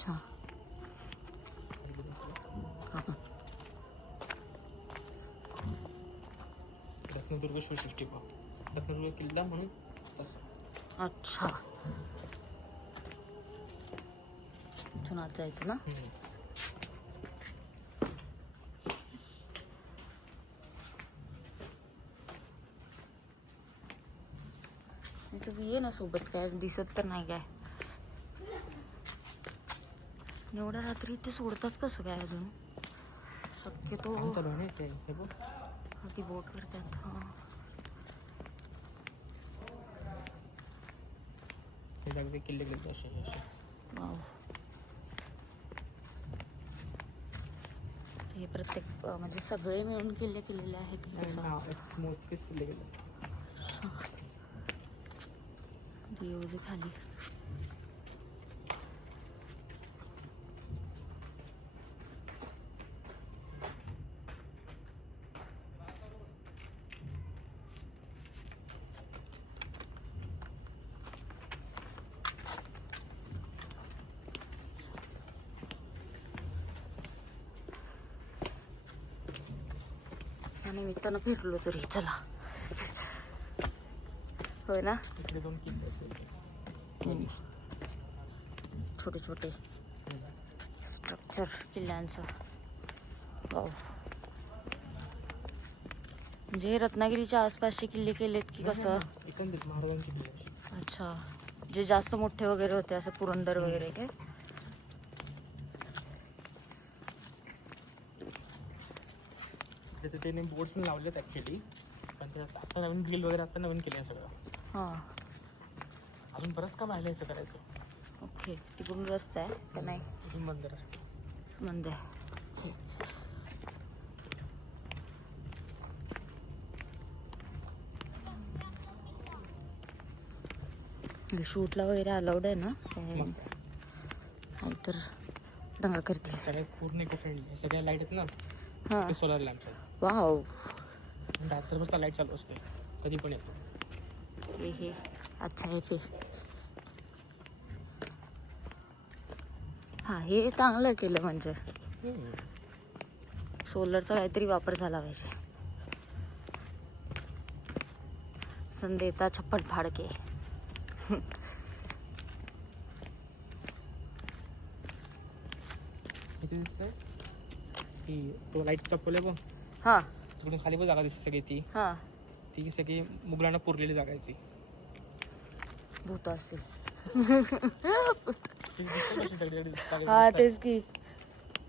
अच्छा हां. रत्नदुर्ग शिवसृष्टीपाव रत्नदुर्ग किल्ला म्हणून तसं. अच्छा इथून आत जायचं ना. तुम्ही ये ना सोबत, काय दिसत तर नाही काय. एवढ्या रात्री ते सोडतात कसं काय अजून शक्यतो. हा ती बोट करतात. हां किल्ले गेले असे. वाव. हे प्रत्येक म्हणजे सगळे मिळून किल्ले केलेले आहेत की कसं. मोजकेच किल्ले गेले. येऊ दे खाली. निमित्तानं फिरलो तरी चला. होय ना. इकडे 2 किल्ले छोटे छोटे स्ट्रक्चर किल्ल्यांचं. वाव. म्हणजे रत्नागिरीच्या आसपासचे किल्ले केलेत की कसं. महाराजांचे किल्ले. अच्छा जे जास्त मोठे वगैरे होते असं पुरंदर वगैरे काय. त्याने बोर्ड्स पण लावलेत ॲक्च्युली, पण ते आता नवीन ड्रिल वगैरे आता नवीन केलं आहे सगळं. हां अजून बरंच काम राहिलं याचं करायचं. ओके. तिकडून रस्ता आहे का नाही. अजून बंद रस्ते मंद आहे. शूटला वगैरे अलाउड आहे ना. तर दंगा करते. सगळ्या पूर्ण इको फ्रेंडली. सगळ्या लाईट आहेत ना. हां सोलर लॅम्प. वाव. रात्र बसता लाईट चालू असते कधी पण येतो. हे अच्छा आहे ते. हां हे चांगलं केलं म्हणजे सोलरचा काहीतरी वापर झाला पाहिजे. संदेता छप्पन फाडके. इथे दिसतंय की तो लाईटचा पोल आहे बघ. हां तिकडून खाली पण जागा दिसते सगळी. हां ती सगळी मुघलांना पुरलेली जागा आहे ती. भूत असेल. हा हां तेच की.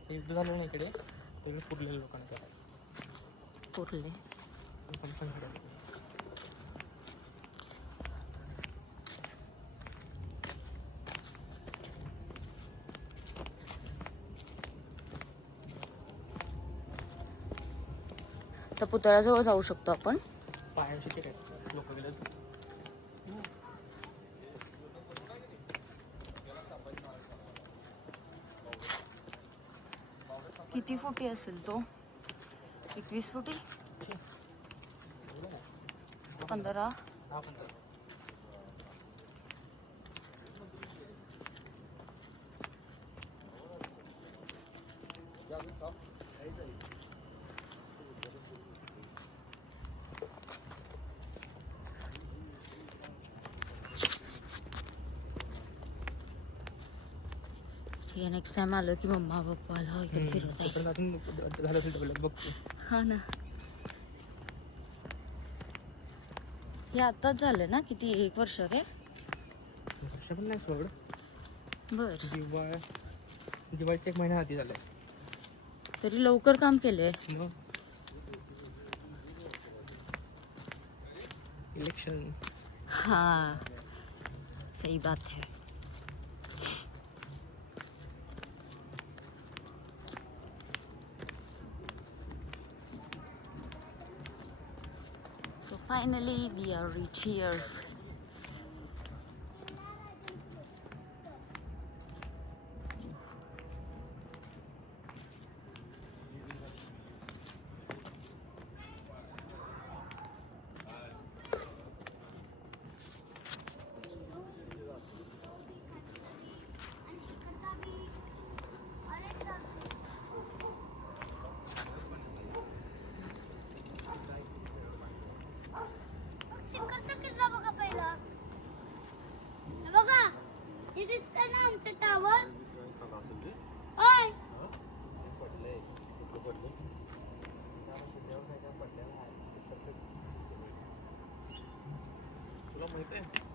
ते युद्ध झालं ना इकडे ते पुरलेल्या लोकांना पुरले. तर पुतळ्याजवळ जाऊ शकतो आपण. पायाशी ते काय लोक गेले. किती फुटी असेल तो. 21 फुटी 15. नेक्स्ट टाइम आलो की मम्मा पप्पाला इकडे फिरवत आहे. हा ना. हे आताच झालं ना. किती 1 वर्ष काय. वर्ष पण नाही सोड. बर दिवाळीच्या 1 महिना आधी झालाय. तरी लवकर काम केले. इलेक्शन. हाँ सही बात है. So finally we are reached here. आहे ना आमचं टावर. ओय तुला माहित आहे